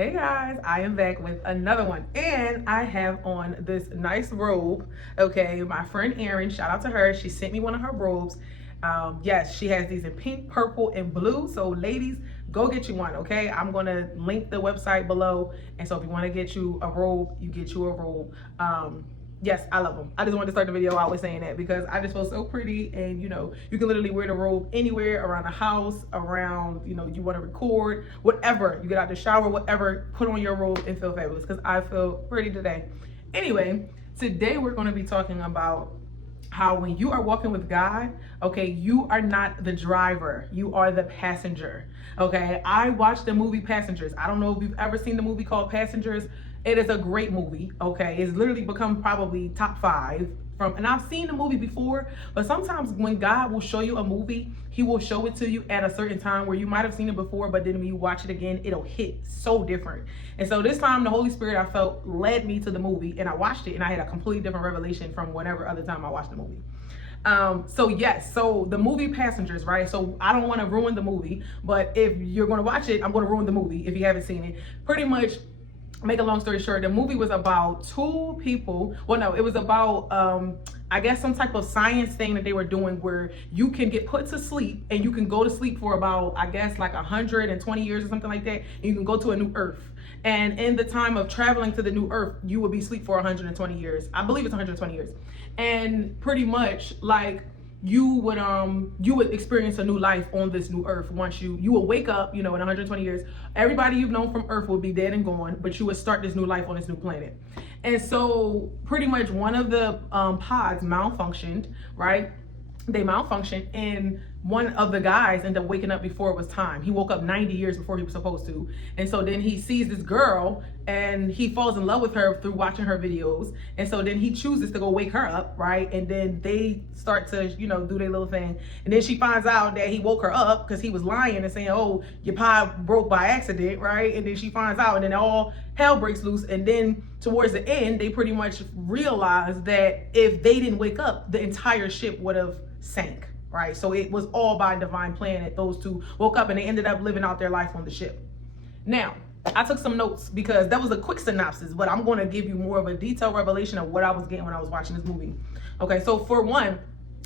Hey guys, I am back with another one, and I have on this nice robe. Okay, my friend Erin, shout out to her. She sent me one of her robes. Yes, she has these in pink, purple, and blue. So, ladies, go get you one. Okay, I'm gonna link the website below, and so if you want to get you a robe, you get you a robe. Yes, I love them. I just wanted to start the video out with saying that because I just feel so pretty, and you can literally wear the robe anywhere around the house, around, you want to record, whatever. You get out the shower, whatever, put on your robe and feel fabulous because I feel pretty today. Anyway, today we're going to be talking about how when you are walking with God, okay, you are not the driver, you are the passenger. Okay, I watched the movie Passengers. I don't know if you've ever seen the movie called Passengers. It is a great movie. Okay, it's literally become probably top 5 from, and I've seen the movie before, but sometimes when God will show you a movie, he will show it to you at a certain time where you might have seen it before, but then when you watch it again, it'll hit so different. And so this time the Holy Spirit, I felt, led me to the movie, and I watched it and I had a completely different revelation from whatever other time I watched the movie. So the movie Passengers, right? So I don't want to ruin the movie, but if you're going to watch it, I'm going to ruin the movie if you haven't seen it. Pretty much, make a long story short, the movie was about two people. Well, no, it was about I guess some type of science thing that they were doing where you can get put to sleep and you can go to sleep for about, I guess, like 120 years or something like that, and you can go to a new earth. And in the time of traveling to the new earth, you would be asleep for 120 years. I believe it's 120 years. And pretty much like you would experience a new life on this new earth. Once you will wake up, in 120 years, everybody you've known from earth will be dead and gone, but you would start this new life on this new planet. And so pretty much one of the pods malfunctioned, right? They malfunctioned, and one of the guys ended up waking up before it was time. He woke up 90 years before he was supposed to. And so then he sees this girl and he falls in love with her through watching her videos. And so then he chooses to go wake her up, right? And then they start to, do their little thing. And then she finds out that he woke her up because he was lying and saying, oh, your pod broke by accident, right? And then she finds out, and then all hell breaks loose. And then towards the end, they pretty much realize that if they didn't wake up, the entire ship would have sank, right? So it was all by divine plan that those two woke up and they ended up living out their life on the ship. Now, I took some notes because that was a quick synopsis, but I'm going to give you more of a detailed revelation of what I was getting when I was watching this movie. Okay, so for one,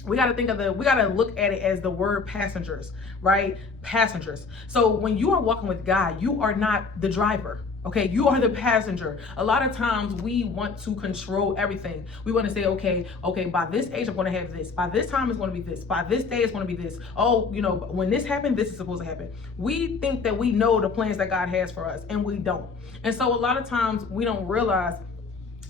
we got to look at it as the word passengers, right? Passengers. So when you are walking with God, you are not the driver. Okay, you are the passenger. A lot of times we want to control everything. We want to say, okay, by this age, I'm going to have this. By this time, it's going to be this. By this day, it's going to be this. Oh, when this happened, this is supposed to happen. We think that we know the plans that God has for us, and we don't. And so a lot of times we don't realize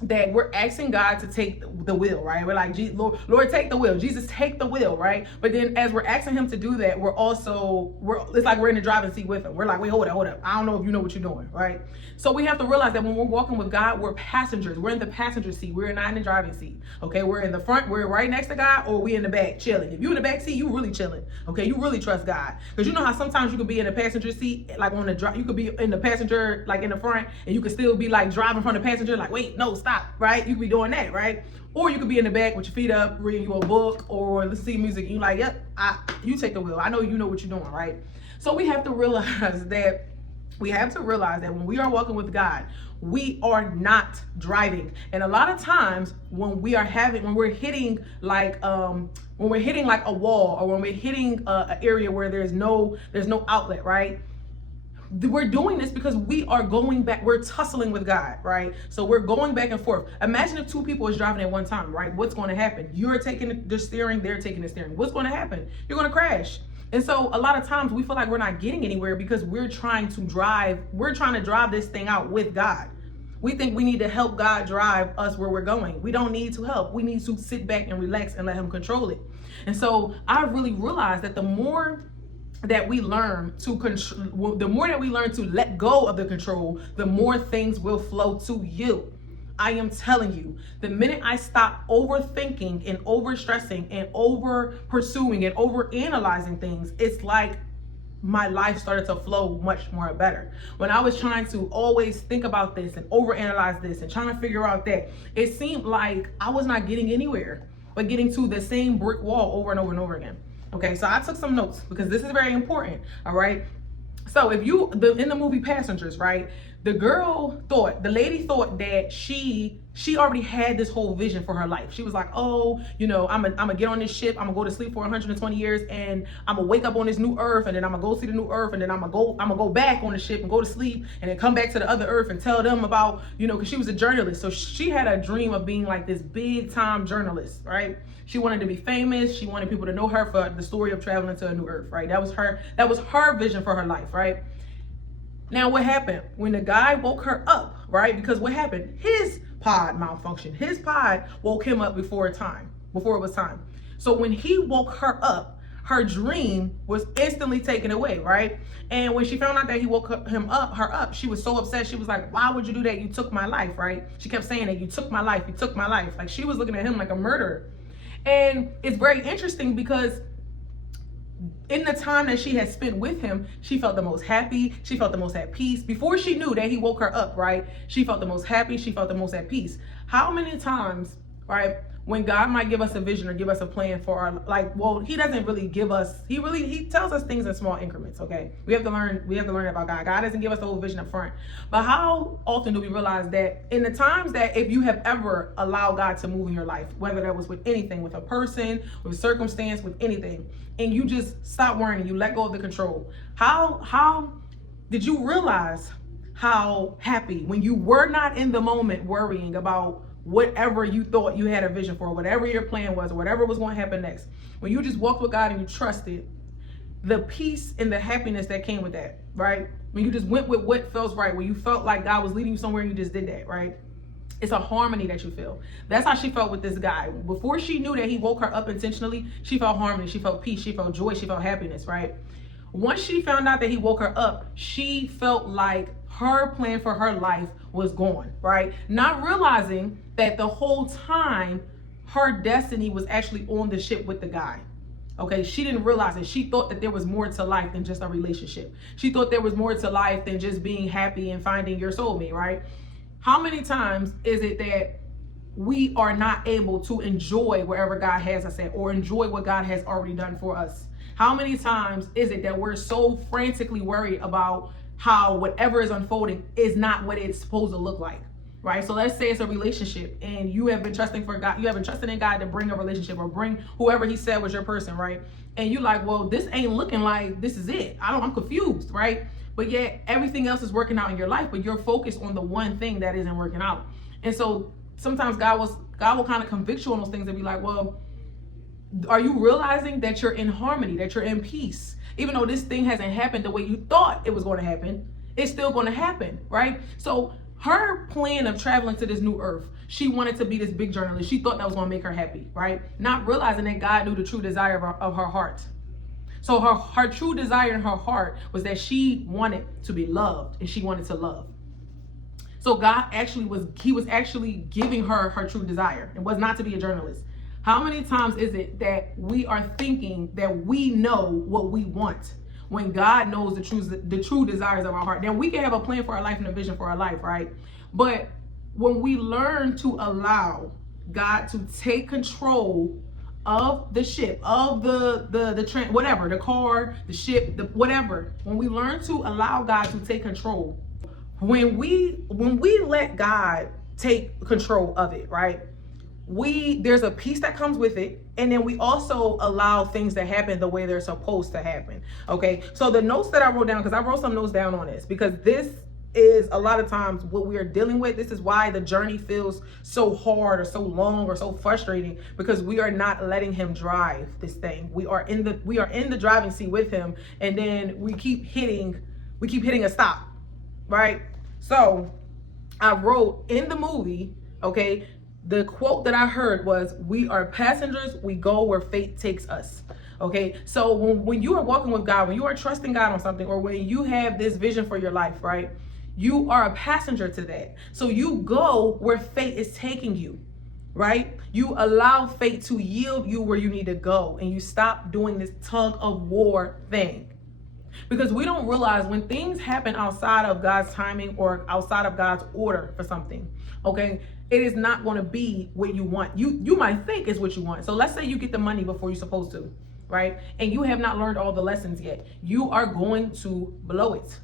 that we're asking God to take the wheel, right? We're like, Lord, take the wheel. Jesus, take the wheel, right? But then as we're asking him to do that, it's like we're in the driving seat with him. We're like, wait, hold up. I don't know if you know what you're doing, right? So we have to realize that when we're walking with God, we're passengers. We're in the passenger seat. We're not in the driving seat, okay? We're in the front. We're right next to God, or we in the back chilling. If you're in the back seat, you really chilling, okay? You really trust God. Because you know how sometimes you could be in the passenger seat, like on the drive, you could be in the passenger, like in the front, and you could still be like driving from the passenger, like, wait, no, stop, right? You could be doing that, right? Or you could be in the back with your feet up, reading you a book, or listening to music, and you're like, yep, you take the wheel. I know you know what you're doing, right? So we have to realize that when we are walking with God, we are not driving. And a lot of times when we're hitting like a wall, or when we're hitting an area where there's no outlet, right? We're doing this because we are going back. We're tussling with God, right? So we're going back and forth. Imagine if two people is driving at one time, right? What's going to happen? You're taking the steering, they're taking the steering. What's going to happen? You're going to crash. And so a lot of times we feel like we're not getting anywhere because we're trying to drive this thing out with God. We think we need to help God drive us where we're going. We don't need to help. We need to sit back and relax and let him control it. And so I really realized that the more that we learn to control, the more that we learn to let go of the control, the more things will flow to you. I am telling you, the minute I stop overthinking and overstressing and over pursuing and over analyzing things, it's like my life started to flow much more better. When I was trying to always think about this and overanalyze this and trying to figure out that, it seemed like I was not getting anywhere, but getting to the same brick wall over and over and over again. Okay, so I took some notes because this is very important, all right? So if in the movie Passengers, right, The lady thought that she already had this whole vision for her life. She was like, oh, I'm gonna get on this ship, I'm gonna go to sleep for 120 years, and I'm gonna wake up on this new earth, and then I'm gonna go see the new earth, and then I'm gonna go back on the ship and go to sleep, and then come back to the other earth and tell them about, because she was a journalist. So she had a dream of being like this big time journalist, right? She wanted to be famous. She wanted people to know her for the story of traveling to a new earth, right? That was her vision for her life, right? Now, what happened when the guy woke her up, right? Because what happened? His pod malfunctioned. His pod woke him up before it was time. So when he woke her up, her dream was instantly taken away, right? And when she found out that he woke her up, she was so upset. She was like, why would you do that? You took my life, right? She kept saying that, you took my life, you took my life. Like, she was looking at him like a murderer. And it's very interesting because in the time that she had spent with him, she felt the most happy. She felt the most at peace. Before she knew that he woke her up, right? She felt the most happy. She felt the most at peace. How many times, right, when God might give us a vision or give us a plan for our, he doesn't really give us, he tells us things in small increments, okay? We have to learn about God. God doesn't give us the whole vision up front. But how often do we realize that in the times that if you have ever allowed God to move in your life, whether that was with anything, with a person, with a circumstance, with anything, and you just stop worrying and you let go of the control, how did you realize how happy when you were not in the moment worrying about whatever you thought you had a vision for, whatever your plan was, or whatever was going to happen next? When you just walked with God and you trusted, the peace and the happiness that came with that, right? When you just went with what felt right, when you felt like God was leading you somewhere and you just did that, right? It's a harmony that you feel. That's how she felt with this guy. Before she knew that he woke her up intentionally, she felt harmony, she felt peace, she felt joy, she felt happiness, right? Once she found out that he woke her up, she felt like her plan for her life was gone, right? Not realizing that the whole time her destiny was actually on the ship with the guy. Okay, she didn't realize it. She thought that there was more to life than just a relationship. She thought there was more to life than just being happy and finding your soulmate, right? How many times is it that we are not able to enjoy wherever God has us at, or enjoy what God has already done for us? How many times is it that we're so frantically worried about how whatever is unfolding is not what it's supposed to look like, right? So let's say it's a relationship and you have been trusting for God, you have been trusting in God to bring a relationship or bring whoever he said was your person, right? And you're like, well, this ain't looking like this is it. I'm confused, right? But yet everything else is working out in your life, but you're focused on the one thing that isn't working out. And so sometimes God will kind of convict you on those things and be like, well, are you realizing that you're in harmony, that you're in peace? Even though this thing hasn't happened the way you thought it was going to happen, it's still going to happen, right? So her plan of traveling to this new earth, she wanted to be this big journalist. She thought that was going to make her happy, right? Not realizing that God knew the true desire of her heart. So her true desire in her heart was that she wanted to be loved and she wanted to love. So God was actually giving her her true desire. It was not to be a journalist. How many times is it that we are thinking that we know what we want when God knows the true desires of our heart? Now, we can have a plan for our life and a vision for our life, right? But when we learn to allow God to take control of the ship, of the train, whatever, the car, the ship, the whatever, when we learn to allow God to take control, when we let God take control of it, right? There's a peace that comes with it, and then we also allow things to happen the way they're supposed to happen. Okay, so the notes that I wrote down, because I wrote some notes down on this, because this is a lot of times what we are dealing with. This is why the journey feels so hard or so long or so frustrating, because we are not letting him drive this thing. We are in the driving seat with him, and then we keep hitting a stop, right? So I wrote in the movie, okay, the quote that I heard was, we are passengers, we go where fate takes us. Okay, so when you are walking with God, when you are trusting God on something, or when you have this vision for your life, right, you are a passenger to that. So you go where fate is taking you, right? You allow fate to yield you where you need to go, and you stop doing this tug of war thing. Because we don't realize when things happen outside of God's timing or outside of God's order for something, okay, it is not going to be what you want. You might think it's what you want. So let's say you get the money before you're supposed to, right? And you have not learned all the lessons yet. You are going to blow it.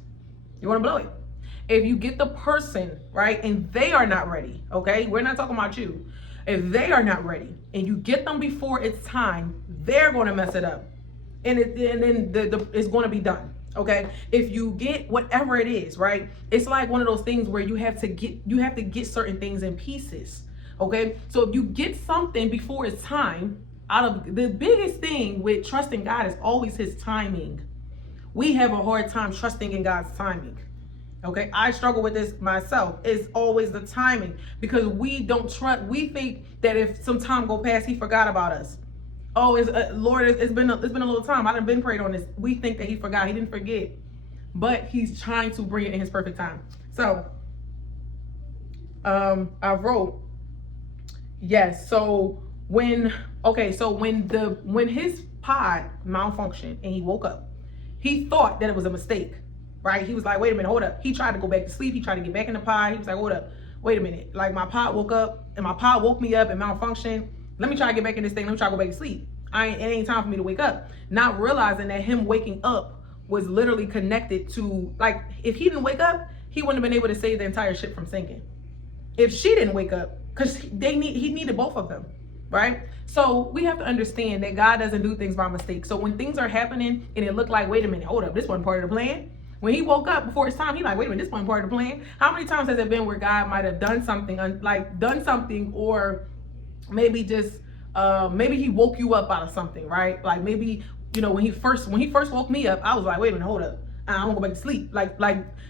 You're going to blow it. If you get the person, right, and they are not ready, okay, we're not talking about you. If they are not ready and you get them before it's time, they're going to mess it up. And then it's going to be done. Okay. If you get whatever it is, right, it's like one of those things where you have to get certain things in pieces. Okay. So if you get something before it's time, out of the biggest thing with trusting God is always his timing. We have a hard time trusting in God's timing. Okay, I struggle with this myself. It's always the timing, because we don't trust. We think that if some time go past, he forgot about us. Oh, Lord, it's been a little time. I done been prayed on this. We think that he forgot. He didn't forget, but he's trying to bring it in his perfect time. So, I wrote, yes. So when his pod malfunctioned and he woke up, he thought that it was a mistake. Right? He was like, wait a minute, hold up. He tried to go back to sleep. He tried to get back in the pod. He was like, hold up, wait a minute. Like, my pod woke up and my pod woke me up and malfunctioned. Let me try to get back in this thing. Let me try to go back to sleep. It ain't time for me to wake up. Not realizing that him waking up was literally connected to, like, if he didn't wake up, he wouldn't have been able to save the entire ship from sinking. If she didn't wake up, because he needed both of them. Right? So we have to understand that God doesn't do things by mistake. So when things are happening and it looked like, wait a minute, hold up, this wasn't part of the plan. When he woke up before his time, he like, wait a minute, this wasn't part of the plan. How many times has it been where God might have done something, or maybe just, maybe he woke you up out of something, right? Like, maybe, when he first woke me up, I was like, wait a minute, hold up. I'm gonna go back to sleep. Like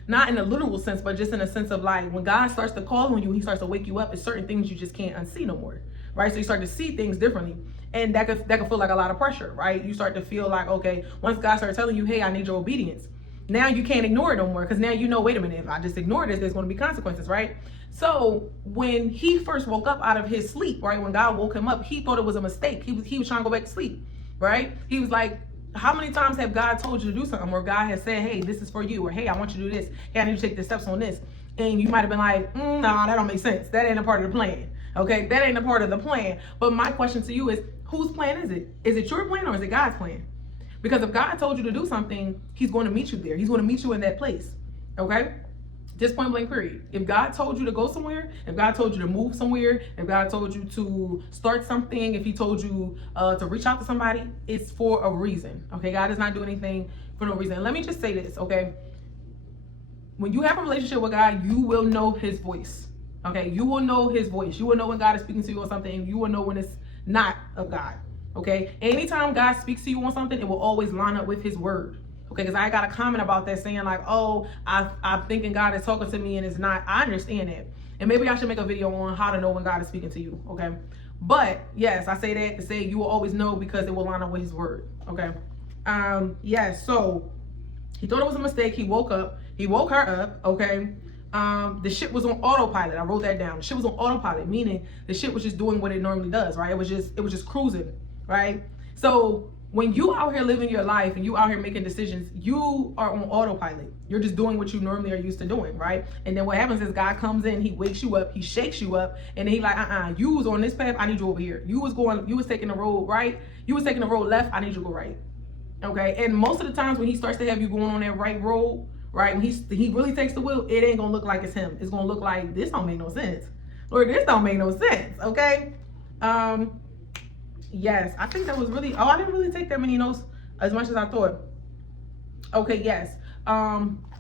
not in a literal sense, but just in a sense of, like, when God starts to call on you, he starts to wake you up, it's certain things you just can't unsee no more, right? So you start to see things differently. And that could feel like a lot of pressure, right? You start to feel like, okay, once God starts telling you, hey, I need your obedience, now you can't ignore it no more, because now wait a minute, if I just ignore this, there's going to be consequences, right? So when he first woke up out of his sleep, right, when God woke him up, he thought it was a mistake. He was trying to go back to sleep, right? He was like, how many times have God told you to do something, or God has said, hey, this is for you, or hey, I want you to do this, hey, I need you to take the steps on this, and you might have been like, nah, that don't make sense, that ain't a part of the plan. Okay, that ain't a part of the plan. But my question to you is, whose plan is it? Is it your plan or is it God's plan? Because if God told you to do something, he's going to meet you there. He's going to meet you in that place. Okay? Just point blank period. If God told you to go somewhere, if God told you to move somewhere, if God told you to start something, if he told you to reach out to somebody, it's for a reason. Okay? God does not do anything for no reason. And let me just say this, okay? When you have a relationship with God, you will know his voice. Okay? You will know his voice. You will know when God is speaking to you on something, and you will know when it's not of God. Okay, anytime God speaks to you on something, it will always line up with his word. Okay, because I got a comment about that saying like, oh, I'm thinking God is talking to me and it's not. I understand that. And maybe I should make a video on how to know when God is speaking to you. Okay, but yes, I say that to say you will always know because it will line up with his word. Okay, yes, so he thought it was a mistake. He woke up. He woke her up. Okay. The ship was on autopilot. I wrote that down. The ship was on autopilot, meaning the ship was just doing what it normally does, right? It was just cruising, right? So when you out here living your life and you out here making decisions, you are on autopilot. You're just doing what you normally are used to doing, right? And then what happens is God comes in, he wakes you up, he shakes you up, and then he like, you was on this path, I need you over here. You was taking the road right, you was taking the road left, I need you to go right. Okay, and most of the times when he starts to have you going on that right road, right, when he really takes the wheel, it ain't gonna look like it's him. It's gonna look like, this don't make no sense. Lord, this don't make no sense, okay? Yes, I think that was really, I didn't really take that many notes as much as I thought. Okay, yes.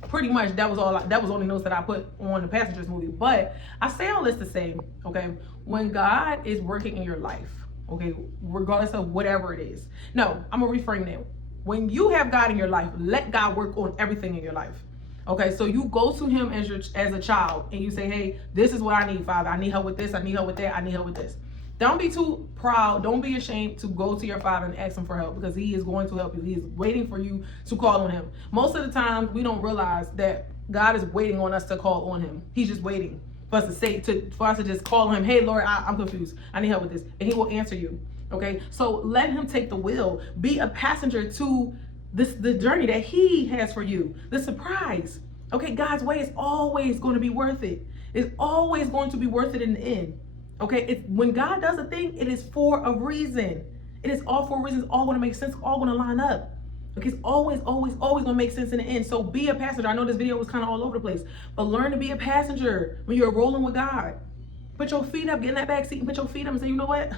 Pretty much that was only notes that I put on the Passengers movie. But I say all this to say, okay, when God is working in your life, okay, regardless of whatever it is. No, I'm gonna reframe that. When you have God in your life, let God work on everything in your life. Okay, so you go to him as a child and you say, hey, this is what I need, Father. I need help with this. I need help with that. I need help with this. Don't be too proud. Don't be ashamed to go to your Father and ask him for help, because he is going to help you. He is waiting for you to call on him. Most of the time, we don't realize that God is waiting on us to call on him. He's just waiting for us to just call on him. Hey, Lord, I'm confused. I need help with this. And he will answer you. Okay, so let him take the wheel. Be a passenger to the journey that he has for you, the surprise. Okay, God's way is always going to be worth it. It's always going to be worth it in the end. Okay, when God does a thing, it is for a reason. It is all for a reason. It's all going to make sense. All going to line up. Because always gonna make sense in the end. So be a passenger. I know this video was kind of all over the place, but learn to be a passenger when you're rolling with God. Put your feet up, get in that back seat and put your feet up and say, you know what?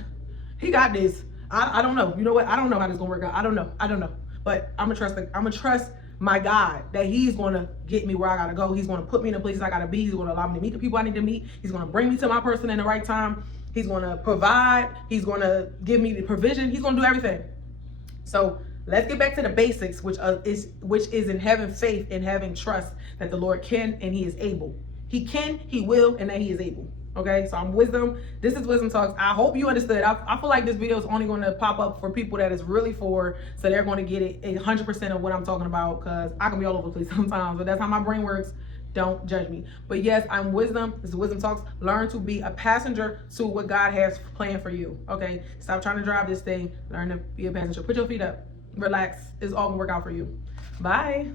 He got this. I don't know. You know what? I don't know how this is gonna work out. I don't know. But I'm gonna trust my God that He's gonna get me where I gotta go. He's gonna put me in the places I gotta be. He's gonna allow me to meet the people I need to meet. He's gonna bring me to my person in the right time. He's gonna provide. He's gonna give me the provision. He's gonna do everything. So let's get back to the basics, which is in having faith and having trust that the Lord can and He is able. He can, He will, and that He is able. Okay, so I'm Wisdom. This is Wisdom Talks. I hope you understood. I feel like this video is only going to pop up for people that is really for, so they're going to get it 100% of what I'm talking about, because I can be all over the place sometimes, but that's how my brain works. Don't judge me. But yes, I'm Wisdom. This is Wisdom Talks. Learn to be a passenger to what God has planned for you. Okay, stop trying to drive this thing. Learn to be a passenger. Put your feet up. Relax. It's all gonna work out for you. Bye.